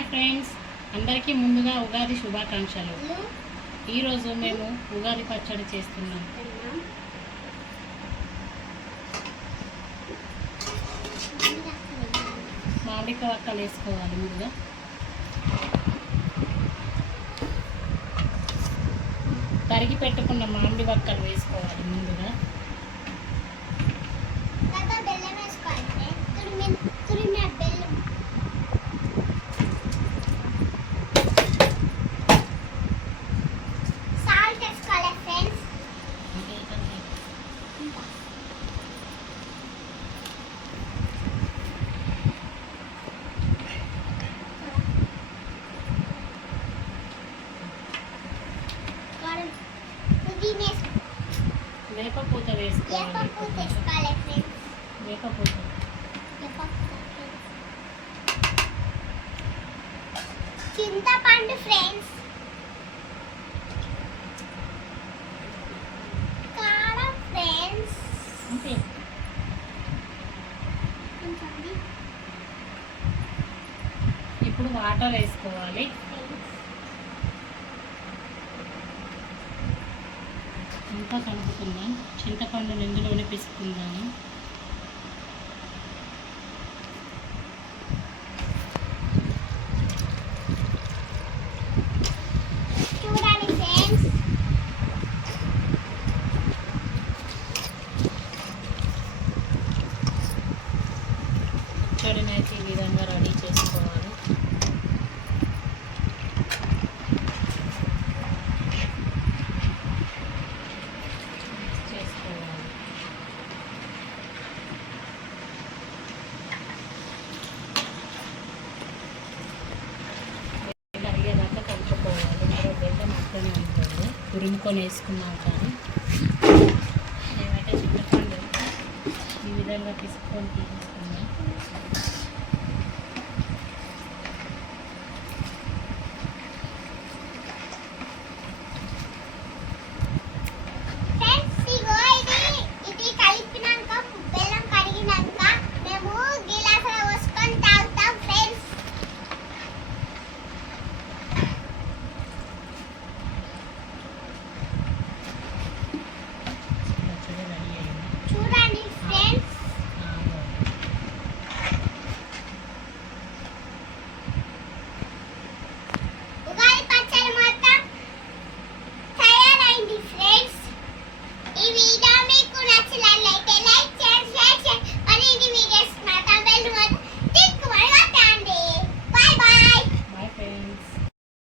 Hi friends. అందరికీ ముందుగా ఉగాది శుభాకాంక్షలు. ఈరోజు మేము ఉగాది పచ్చడి చేస్తున్నాం. మామిడిక వక్కలు వేసుకోవాలి ముందుగా. తరిగి పెట్టుకున్న మామిడి వక్కలు వేసుకోవాలి ముందుగా బెల్లం వేసుకోవాలి తురిమి తురిమిన బెల్లం సాల్ట్ వేసుకోవాలి ఫ్రెండ్స్ పుదీనా వేప పూత వేసుకోవాలి వేపపూత వేసుకోవాలి ఫ్రెండ్స్ వేప పూత వేపపూత చింతపండు ఫ్రెండ్స్ కారం ఫ్రెండ్స్ అంతే. ఇప్పుడు వాటర్ వేసుకోవాలి. అంతా కలుపుకుందాం. చింతపండు ఇందులోనే పిసుకుందాము చూడండి అయితే ఈ విధంగా తురుముకొని వేసుకున్నాం కానీ మేమైతే చింతపండు ఈ విధంగా తీసుకొని తీసుకుంటాం